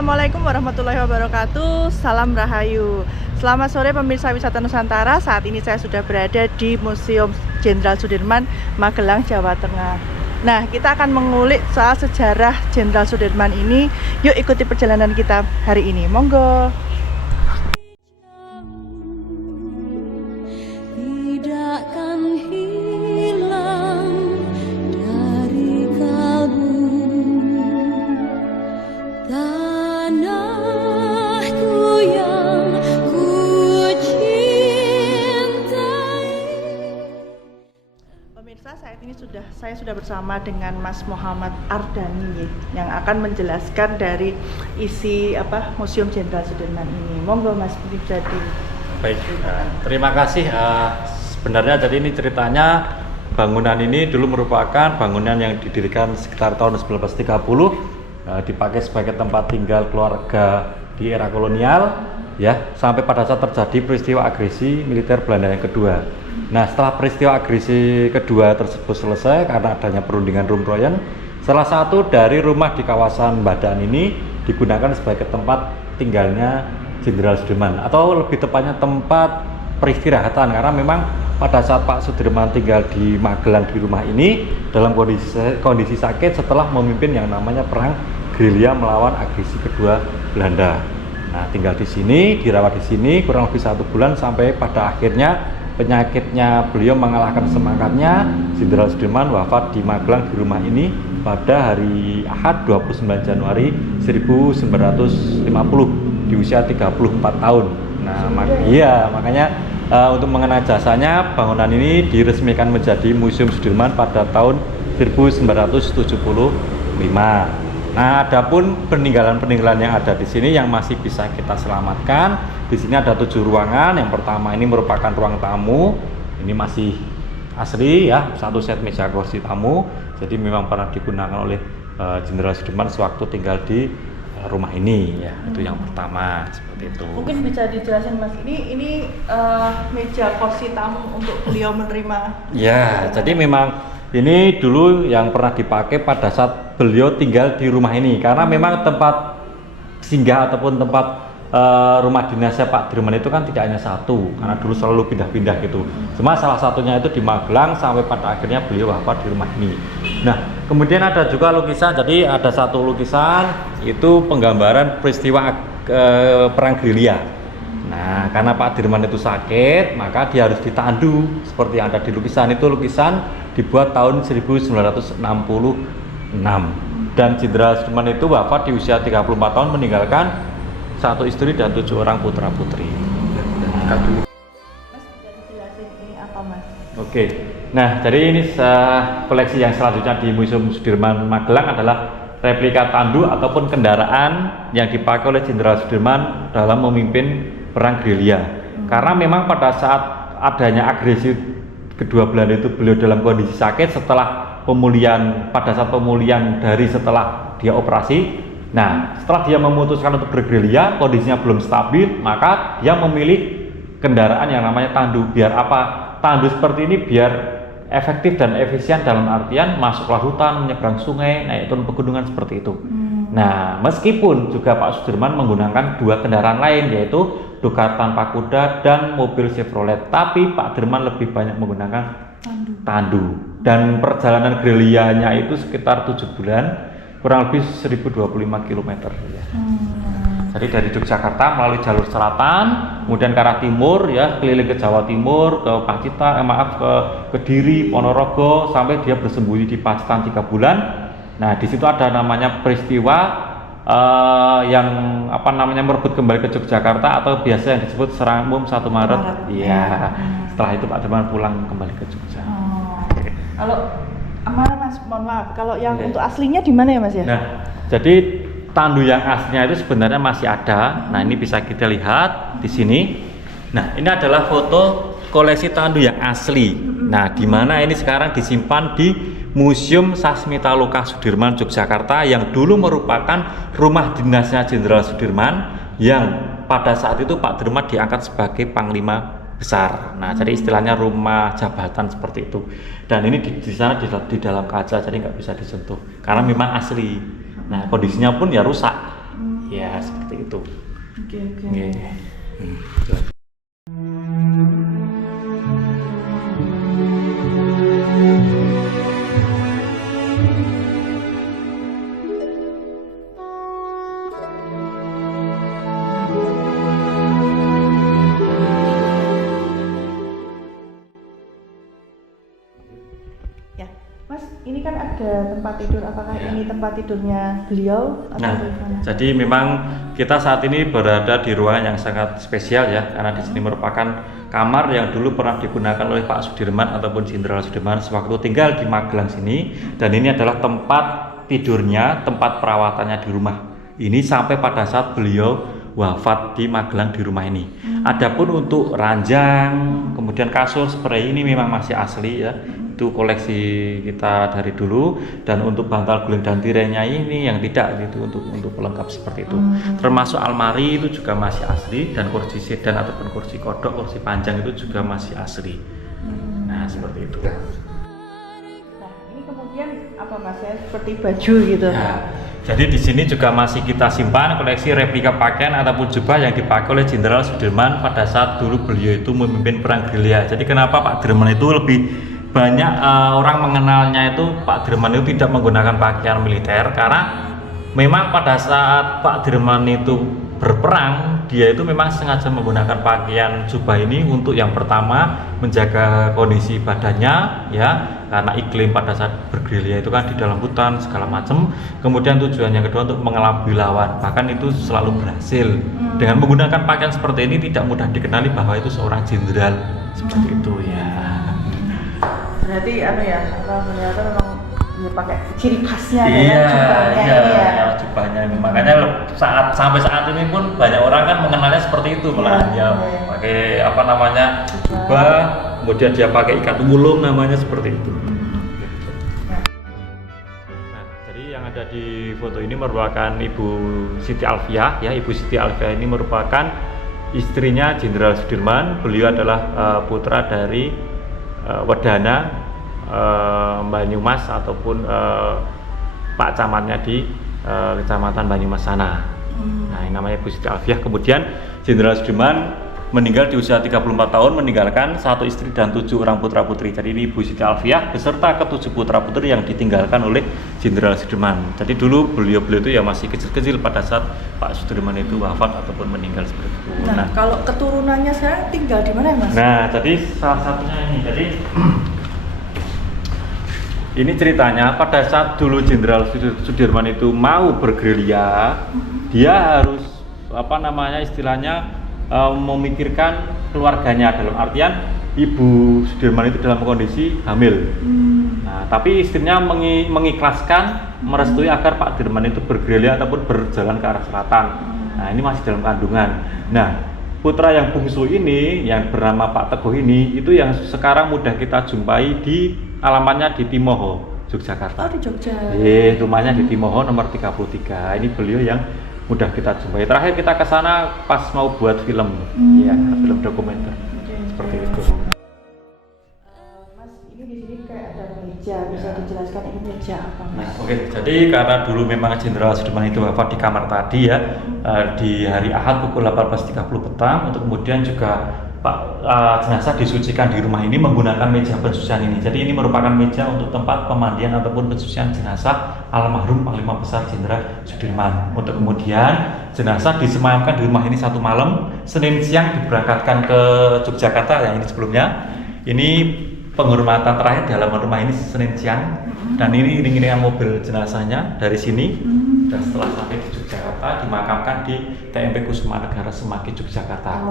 Assalamualaikum warahmatullahi wabarakatuh. Salam Rahayu. Selamat sore pemirsa wisata Nusantara. Saat ini saya sudah berada di Museum Jenderal Sudirman, Magelang, Jawa Tengah. Nah, kita akan mengulik soal sejarah Jenderal Sudirman ini. Yuk ikuti perjalanan kita hari ini. Monggo. Saya sudah bersama dengan Mas Muhammad Ardani yang akan menjelaskan dari isi Museum Jenderal Sudirman ini. Monggo Mas, bisa di. Baik, terima kasih. Sebenarnya jadi ini ceritanya bangunan ini dulu merupakan bangunan yang didirikan sekitar tahun 1930, dipakai sebagai tempat tinggal keluarga di era kolonial, ya, sampai pada saat terjadi peristiwa agresi militer Belanda yang kedua. Nah, setelah peristiwa agresi kedua tersebut selesai karena adanya perundingan Rumroyen, salah satu dari rumah di kawasan Badan ini digunakan sebagai tempat tinggalnya Jenderal Sudirman, atau lebih tepatnya tempat peristirahatan, karena memang pada saat Pak Sudirman tinggal di Magelang di rumah ini dalam kondisi sakit setelah memimpin yang namanya perang gerilya melawan agresi kedua Belanda. Nah, tinggal di sini, dirawat di sini kurang lebih 1 bulan sampai pada akhirnya penyakitnya beliau mengalahkan semangatnya. Jenderal Sudirman wafat di Magelang di rumah ini pada hari Ahad 29 Januari 1950 di usia 34 tahun. Nah, makanya untuk mengenang jasanya bangunan ini diresmikan menjadi Museum Sudirman pada tahun 1975. Nah, adapun peninggalan-peninggalan yang ada di sini yang masih bisa kita selamatkan, di sini ada 7 ruangan. Yang pertama ini merupakan ruang tamu. Ini masih asli ya, 1 set meja kursi tamu. Jadi memang pernah digunakan oleh Jenderal Sudirman sewaktu tinggal di rumah ini ya. Itu yang pertama, seperti itu. Mungkin bisa dijelasin Mas, ini meja kursi tamu untuk beliau menerima. Ya, jadi memang ini dulu yang pernah dipakai pada saat beliau tinggal di rumah ini, karena memang tempat singgah ataupun tempat rumah dinasnya Pak Dirman itu kan tidak hanya satu, karena dulu selalu pindah-pindah gitu. Cuma salah satunya itu di Magelang sampai pada akhirnya beliau wafat di rumah ini. Nah, kemudian ada juga lukisan. Jadi ada satu lukisan itu penggambaran peristiwa perang gerilya. Nah, karena Pak Dirman itu sakit, maka dia harus ditandu seperti yang ada di lukisan. Itu lukisan dibuat tahun 1966, dan Jenderal Sudirman itu wafat di usia 34 tahun meninggalkan 1 istri dan 7 orang putra putri. Mas, bisa dijelasin ini apa Mas? Oke, nah jadi ini koleksi yang selanjutnya di Museum Sudirman Magelang adalah replika tandu ataupun kendaraan yang dipakai oleh Jenderal Sudirman dalam memimpin perang gerilya. Karena memang pada saat adanya agresi kedua Belanda itu beliau dalam kondisi sakit setelah pemulihan, pada saat pemulihan dari setelah dia operasi. Nah, setelah dia memutuskan untuk bergerilya, kondisinya belum stabil, maka dia memilih kendaraan yang namanya tandu. Biar apa? Tandu seperti ini biar efektif dan efisien dalam artian masuklah hutan, menyeberang sungai, naik turun pegunungan seperti itu. Nah, meskipun juga Pak Sudirman menggunakan 2 kendaraan lain, yaitu Dokar tanpa kuda dan mobil Chevrolet, tapi Pak Dirman lebih banyak menggunakan tandu. Dan perjalanan gerilyanya itu sekitar 7 bulan, kurang lebih 1025 km ya. Jadi dari Yogyakarta melalui jalur selatan, kemudian ke arah timur ya, keliling ke Jawa Timur, ke Pacitan, ke Kediri, Ponorogo, sampai dia bersembunyi di Pacitan 3 bulan. Nah, di situ ada namanya peristiwa yang merebut kembali ke Yogyakarta, atau biasa yang disebut Serang Umum 1 Maret. Iya. Setelah itu Pak Dirman pulang kembali ke Jogja. Kalau mana Mas, mohon maaf, kalau yang untuk aslinya di mana ya Mas ya? Nah, jadi tandu yang aslinya itu sebenarnya masih ada. Nah, ini bisa kita lihat di sini. Nah, ini adalah foto koleksi tandu yang asli. Nah, di mana ini sekarang disimpan di Museum Sasmita Loka Sudirman Yogyakarta, yang dulu merupakan rumah dinasnya Jenderal Sudirman, yang pada saat itu Pak Dirman diangkat sebagai Panglima Besar. Nah, jadi istilahnya rumah jabatan seperti itu. Dan ini di sana di dalam kaca, jadi nggak bisa disentuh karena memang asli. Nah, kondisinya pun ya rusak. Ya seperti itu. Oke. Oke. Ya, Mas, ini kan ada tempat tidur. Apakah Ya. ini tempat tidurnya beliau atau Nah, bagaimana? jadi memang kita saat ini berada di ruangan yang sangat spesial ya, karena di sini merupakan kamar yang dulu pernah digunakan oleh Pak Sudirman ataupun Jenderal Sudirman sewaktu tinggal di Magelang sini, dan ini adalah tempat tidurnya, tempat perawatannya di rumah. Ini sampai pada saat beliau wafat di Magelang di rumah ini. Adapun untuk ranjang, kemudian kasur, spray ini memang masih asli ya. Itu koleksi kita dari dulu, dan untuk bantal guling dan tirainya ini yang tidak gitu untuk pelengkap seperti itu. Termasuk almari itu juga masih asli, dan kursi sedan ataupun kursi kodok, kursi panjang itu juga masih asli. Nah, seperti itu. Nah, ini kemudian apa Mas ya? Seperti baju gitu. Ya, jadi di sini juga masih kita simpan koleksi replika pakaian ataupun jubah yang dipakai oleh Jenderal Sudirman pada saat dulu beliau itu memimpin perang gerilya. Jadi kenapa Pak Dirman itu lebih banyak orang mengenalnya itu Pak Dirman itu tidak menggunakan pakaian militer, karena memang pada saat Pak Dirman itu berperang, dia itu memang sengaja menggunakan pakaian jubah ini untuk yang pertama menjaga kondisi badannya ya, karena iklim pada saat bergerilya itu kan di dalam hutan segala macam. Kemudian tujuan yang kedua untuk mengelabui lawan, bahkan itu selalu berhasil. Dengan menggunakan pakaian seperti ini tidak mudah dikenali bahwa itu seorang jenderal seperti itu ya. Berarti ternyata memang ya pakai ciri khasnya Iya, jubahnya iya, ini ya. ya, jubahnya. Makanya sampai saat ini pun banyak orang kan mengenalnya seperti itu, malah dia pakai jubah, kemudian dia pakai ikat wulung namanya seperti itu. Nah, jadi yang ada di foto ini merupakan Ibu Siti Alfiah ya. Ibu Siti Alfiah ini merupakan istrinya Jenderal Sudirman. Beliau adalah putra dari Wedana Banyumas ataupun Pak Camatnya di Kecamatan Banyumas sana. Nah, ini namanya Ibu Siti Alfiah. Kemudian Jenderal Sudirman meninggal di usia 34 tahun, meninggalkan 1 istri dan 7 orang putra putri. Jadi ini Ibu Siti Alfiah beserta ke-7 putra putri yang ditinggalkan oleh Jenderal Sudirman. Jadi dulu beliau itu ya masih kecil-kecil pada saat Pak Sudirman itu wafat ataupun meninggal seperti itu. Nah, kalau keturunannya sekarang tinggal di mana Mas? Nah, jadi salah satunya ini. Jadi ini ceritanya pada saat dulu Jenderal Sudirman itu mau bergerilya, dia harus istilahnya memikirkan keluarganya, dalam artian Ibu Sudirman itu dalam kondisi hamil. Nah, tapi istrinya mengikhlaskan, merestui agar Pak Dirman itu bergerilya ataupun berjalan ke arah selatan. Nah, ini masih dalam kandungan. Nah, putra yang bungsu ini yang bernama Pak Teguh ini itu yang sekarang mudah kita jumpai di alamannya di Timoho, Yogyakarta. Oh, di Jogja. Rumahnya di Timoho nomor 33. Ini beliau yang mudah kita jumpai. Terakhir kita ke sana pas mau buat film, ya, film dokumenter. Seperti itu. Mas, ini di sini kayak ada meja, bisa dijelaskan ini meja apa Mas? Nah, oke. Jadi karena dulu memang Jenderal Sudirman itu wafat di kamar tadi ya, di hari Ahad pukul 18.30 petang, untuk kemudian juga jenazah disucikan di rumah ini menggunakan meja pensucian ini. Jadi ini merupakan meja untuk tempat pemandian ataupun pensucian jenazah almarhum Panglima Besar Jenderal Sudirman. Untuk kemudian jenazah disemayamkan di rumah ini 1 malam, Senin siang diberangkatkan ke Yogyakarta yang ini sebelumnya. Ini penghormatan terakhir di halaman rumah ini Senin siang, dan ini iring-iringan mobil jenazahnya dari sini. Dan setelah sampai di Yogyakarta dimakamkan di TMP Kusuma Negara Semaki Yogyakarta.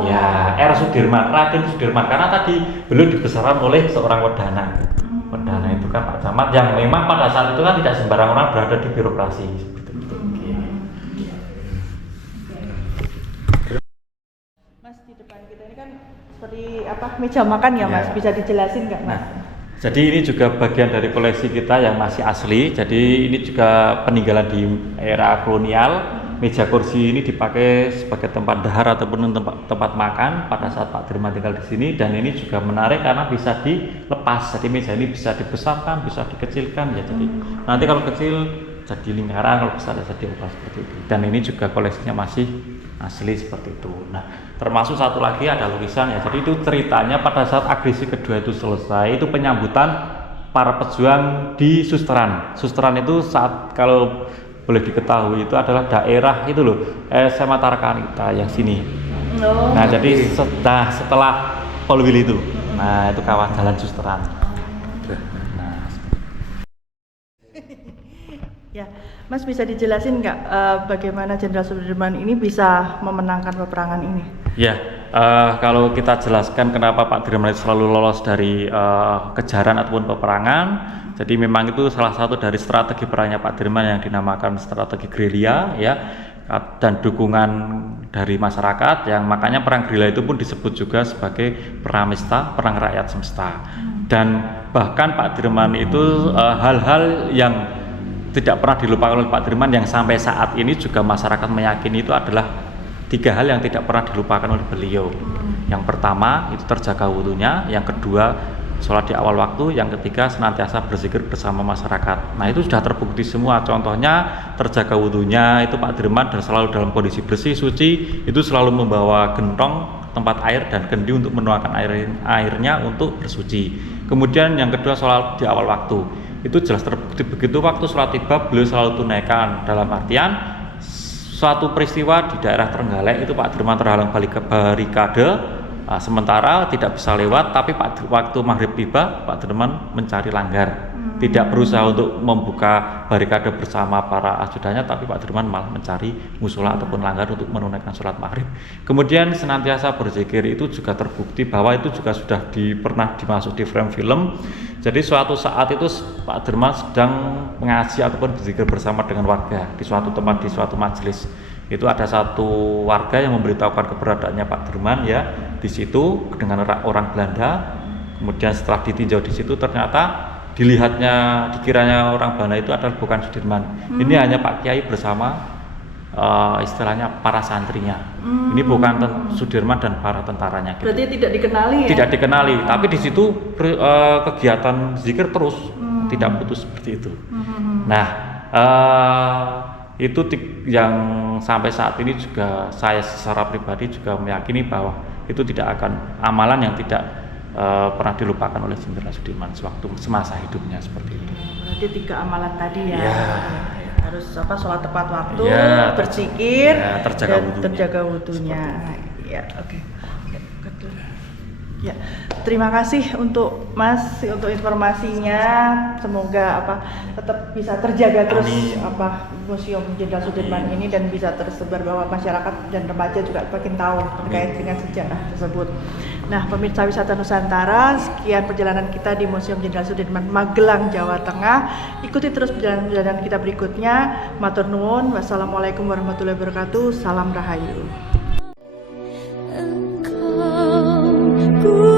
Ya, R. Sudirman, Raden Sudirman, karena tadi beliau dibesarkan oleh seorang Wedana. Wedana itu kan Pak Camat yang memang pada saat itu kan tidak sembarang orang berada di birokrasi seperti itu. Mas, di depan kita ini kan seperti meja makan ya Mas, bisa dijelasin nggak Mas? Jadi ini juga bagian dari koleksi kita yang masih asli. Jadi ini juga peninggalan di era kolonial. Meja kursi ini dipakai sebagai tempat dahar ataupun tempat makan pada saat Pak Dirman tinggal di sini. Dan ini juga menarik karena bisa dilepas. Jadi meja ini bisa dibesarkan, bisa dikecilkan ya. Jadi nanti kalau kecil jadi lingkaran, kalau besar jadi oval seperti itu. Dan ini juga koleksinya masih asli seperti itu. Nah, termasuk satu lagi ada lukisan ya. Jadi itu ceritanya pada saat agresi kedua itu selesai, itu penyambutan para pejuang di Susteran. Susteran itu saat kalau boleh diketahui itu adalah daerah itu loh, SMA Tarakanita yang sini. Nah, jadi setelah Polwil itu, nah itu kawasan Jalan Susteran. Nah, ya, Mas bisa dijelasin nggak bagaimana Jenderal Sudirman ini bisa memenangkan peperangan ini? Ya, kalau kita jelaskan kenapa Pak Dirman selalu lolos dari kejaran ataupun peperangan. Jadi memang itu salah satu dari strategi perangnya Pak Dirman yang dinamakan strategi gerilya ya, dan dukungan dari masyarakat yang makanya perang gerilya itu pun disebut juga sebagai Pramesta, perang rakyat semesta. Dan bahkan Pak Dirman itu hal-hal yang tidak pernah dilupakan oleh Pak Dirman yang sampai saat ini juga masyarakat meyakini itu adalah 3 hal yang tidak pernah dilupakan oleh beliau. Yang pertama itu terjaga wudunya, yang kedua sholat di awal waktu, yang ketiga senantiasa berzikir bersama masyarakat. Nah itu sudah terbukti semua. Contohnya terjaga wudunya itu Pak Dirman dan selalu dalam kondisi bersih, suci, itu selalu membawa gentong tempat air dan kendi untuk menuangkan airnya untuk bersuci. Kemudian yang kedua sholat di awal waktu, itu jelas terbukti begitu waktu sholat tiba beliau selalu tunaikan, dalam artian suatu peristiwa di daerah Trenggalek itu Pak Dirman terhalang barikade. Sementara tidak bisa lewat, tapi waktu maghrib tiba Pak Dirman mencari langgar, tidak berusaha untuk membuka barikade bersama para ajudannya, tapi Pak Dirman malah mencari musola ataupun langgar untuk menunaikan sholat maghrib. Kemudian senantiasa berzikir itu juga terbukti bahwa itu juga sudah pernah dimasuk di frame film. Jadi suatu saat itu Pak Dirman sedang mengaji ataupun berzikir bersama dengan warga di suatu tempat, di suatu majelis. Itu ada satu warga yang memberitahukan keberadaannya Pak Dirman ya di situ dengan orang Belanda. Kemudian setelah ditinjau di situ ternyata dikiranya orang Belanda itu adalah bukan Sudirman. Ini hanya Pak Kiai bersama istilahnya para santrinya. Ini bukan Sudirman dan para tentaranya. Gitu. Berarti tidak dikenali ya? Tidak dikenali, tapi di situ kegiatan zikir terus, tidak putus seperti itu. Nah, itu yang sampai saat ini juga saya secara pribadi juga meyakini bahwa itu tidak akan amalan yang tidak pernah dilupakan oleh Jenderal Sudirman sewaktu semasa hidupnya seperti itu. Berarti 3 amalan tadi ya. Harus sholat tepat waktu, ya, berzikir, ya, terjaga wudunya. Ya, oke. Ya, terima kasih untuk Mas untuk informasinya. Semoga tetap bisa terjaga terus Museum Jenderal Sudirman ini dan bisa tersebar bahwa masyarakat dan remaja juga makin tahu terkait dengan sejarah tersebut. Nah, pemirsa wisata Nusantara, sekian perjalanan kita di Museum Jenderal Sudirman Magelang, Jawa Tengah. Ikuti terus perjalanan kita berikutnya. Matur nuwun. Wassalamualaikum warahmatullahi wabarakatuh. Salam Rahayu. Ku